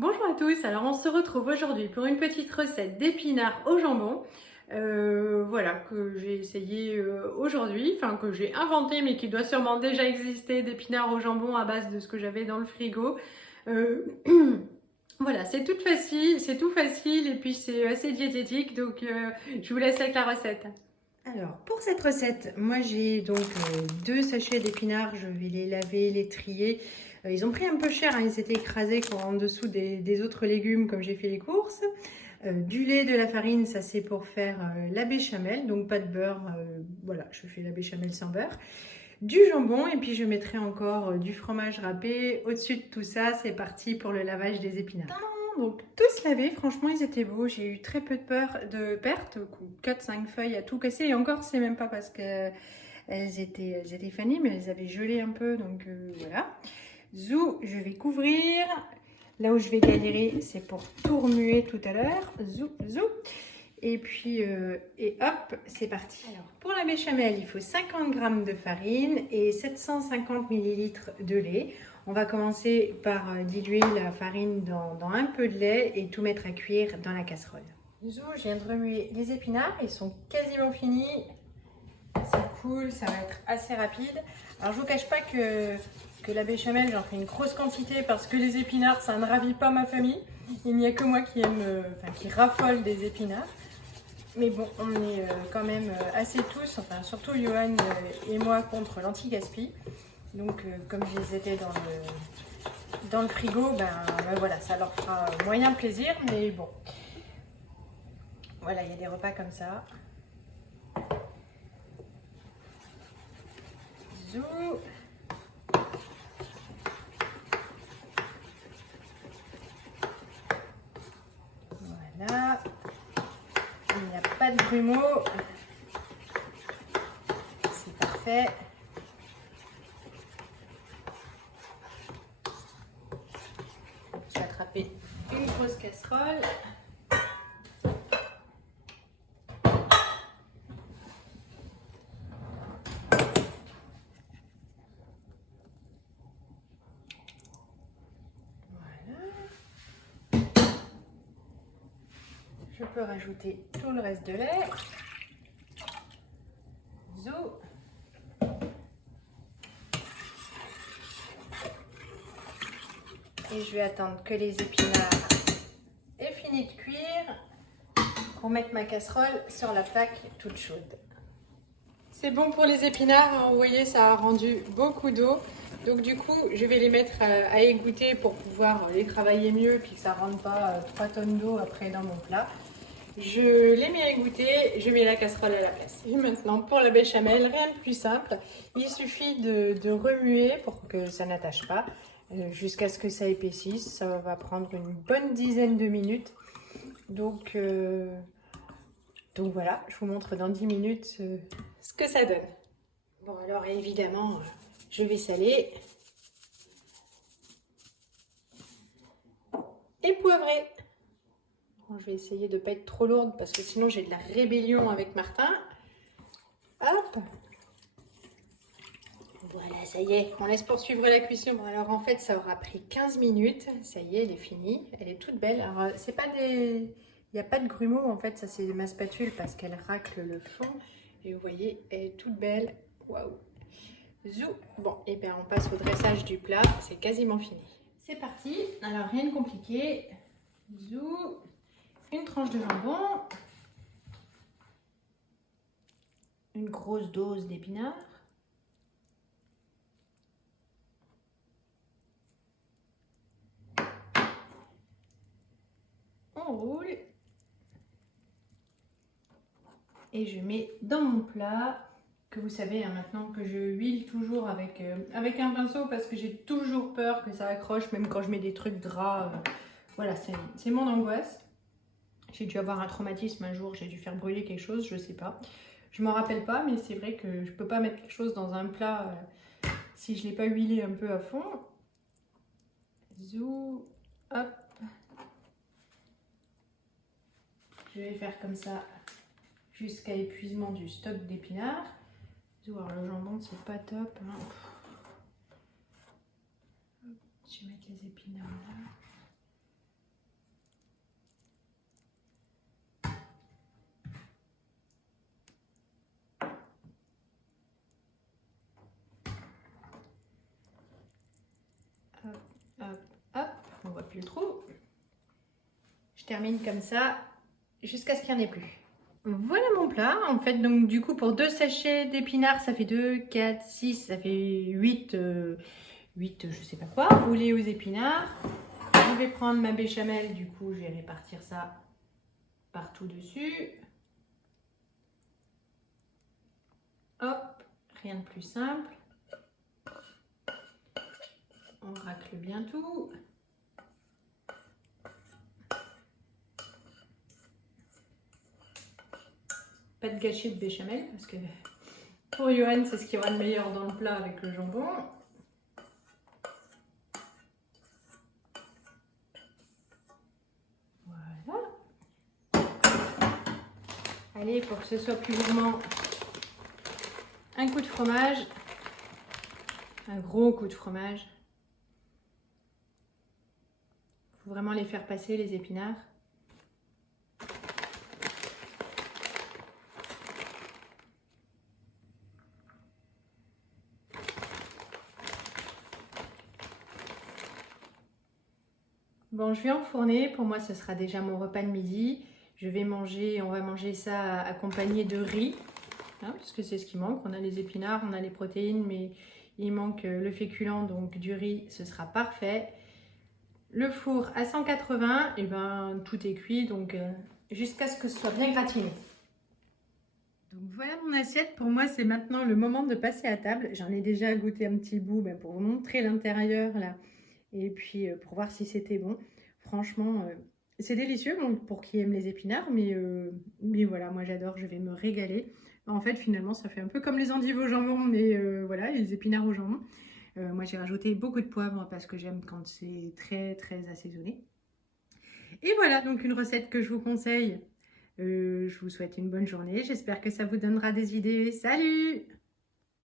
Bonjour à tous, alors on se retrouve aujourd'hui pour une petite recette d'épinards au jambon. Voilà, que j'ai essayé aujourd'hui, enfin que j'ai inventé mais qui doit sûrement déjà exister, d'épinards au jambon à base de ce que j'avais dans le frigo. Euh, voilà, c'est tout facile et puis c'est assez diététique, donc je vous laisse avec la recette. Alors, pour cette recette, moi j'ai donc deux sachets d'épinards, je vais les laver, les trier. Ils ont pris un peu cher, hein, ils étaient écrasés en dessous des autres légumes comme j'ai fait les courses. Du lait, de la farine, ça c'est pour faire la béchamel, donc pas de beurre, voilà, je fais la béchamel sans beurre. Du jambon et puis je mettrai encore du fromage râpé. Au-dessus de tout ça, c'est parti pour le lavage des épinards. Donc tous lavés, franchement ils étaient beaux, j'ai eu très peu de pertes, 4-5 feuilles à tout casser et encore c'est même pas parce que elles étaient fanées mais elles avaient gelé un peu donc voilà. Zou, je vais couvrir, là où je vais galérer c'est pour tout remuer tout à l'heure, zou, zou. Et puis, et hop, c'est parti. Alors, pour la béchamel, il faut 50 g de farine et 750 ml de lait. On va commencer par diluer la farine dans un peu de lait et tout mettre à cuire dans la casserole. Zou, je viens de remuer les épinards, ils sont quasiment finis. C'est cool, ça va être assez rapide. Alors, je vous cache pas que la béchamel, j'en fais une grosse quantité parce que les épinards, ça ne ravit pas ma famille. Il n'y a que moi qui aime, qui raffole des épinards. Mais bon, on est quand même assez tous, enfin surtout Johan et moi contre l'anti-gaspi. Donc comme ils étaient dans le frigo, ben voilà, ça leur fera moyen plaisir. Mais bon, voilà, il y a des repas comme ça. Zou. Voilà. Il n'y a pas de grumeaux. C'est parfait. Je vais attraper une grosse casserole. Je peux rajouter tout le reste de lait. Zou. Et je vais attendre que les épinards aient fini de cuire pour mettre ma casserole sur la plaque toute chaude. C'est bon pour les épinards, vous voyez ça a rendu beaucoup d'eau. Donc du coup je vais les mettre à égoutter pour pouvoir les travailler mieux puis que ça ne rentre pas 3 tonnes d'eau après dans mon plat. Je les mets à égoutter, je mets la casserole à la place. Et maintenant pour la béchamel, rien de plus simple. Il suffit de remuer pour que ça n'attache pas jusqu'à ce que ça épaississe. Ça va prendre une bonne dizaine de minutes. Donc voilà, je vous montre dans 10 minutes ce que ça donne. Bon alors évidemment, je vais saler et poivrer. Bon, je vais essayer de ne pas être trop lourde parce que sinon j'ai de la rébellion avec Martin. Hop. Voilà, ça y est, on laisse poursuivre la cuisson. Bon, alors en fait, ça aura pris 15 minutes. Ça y est, elle est finie. Elle est toute belle. Alors, c'est pas des... Il n'y a pas de grumeaux, en fait, ça c'est ma spatule parce qu'elle racle le fond. Et vous voyez, elle est toute belle. Waouh. Zou. Bon, et bien on passe au dressage du plat. C'est quasiment fini. C'est parti. Alors, rien de compliqué. Zou. Une tranche de jambon. Une grosse dose d'épinards. On roule et je mets dans mon plat que vous savez hein, maintenant que je huile toujours avec un pinceau parce que j'ai toujours peur que ça accroche même quand je mets des trucs gras. Voilà, c'est mon angoisse. J'ai dû avoir un traumatisme un jour, j'ai dû faire brûler quelque chose, je sais pas. Je m'en rappelle pas, mais c'est vrai que je peux pas mettre quelque chose dans un plat si je l'ai pas huilé un peu à fond. Zou, hop. Je vais faire comme ça jusqu'à épuisement du stock d'épinards. Alors le jambon c'est pas top. Hein. Je vais mettre les épinards là. le trou. Je termine comme ça jusqu'à ce qu'il n'y en ait plus. Voilà mon plat. En fait, donc du coup, pour 2 sachets d'épinards, ça fait 2, 4, 6, ça fait 8, 8 je sais pas quoi, roulés aux épinards. Je vais prendre ma béchamel, du coup, je vais répartir ça partout dessus. Hop, rien de plus simple. On racle bien tout. Pas de gâchis de béchamel parce que pour Johan, c'est ce qui y aura de meilleur dans le plat avec le jambon. Voilà. Allez, pour que ce soit plus gourmand, un coup de fromage. Un gros coup de fromage. Il faut vraiment les faire passer, les épinards. Bon, je vais enfourner. Pour moi, ce sera déjà mon repas de midi. On va manger ça accompagné de riz, hein, parce que c'est ce qui manque. On a les épinards, on a les protéines, mais il manque le féculent, donc du riz, ce sera parfait. Le four à 180, et ben tout est cuit, donc jusqu'à ce que ce soit bien gratiné. Donc voilà mon assiette. Pour moi, c'est maintenant le moment de passer à table. J'en ai déjà goûté un petit bout pour vous montrer l'intérieur là. Et puis pour voir si c'était bon. Franchement, c'est délicieux pour qui aime les épinards, mais voilà, moi j'adore, je vais me régaler. En fait, finalement, ça fait un peu comme les endives au jambon, mais voilà, les épinards au jambon. Moi, j'ai rajouté beaucoup de poivre parce que j'aime quand c'est très très assaisonné. Et voilà, donc une recette que je vous conseille. Je vous souhaite une bonne journée. J'espère que ça vous donnera des idées. Salut!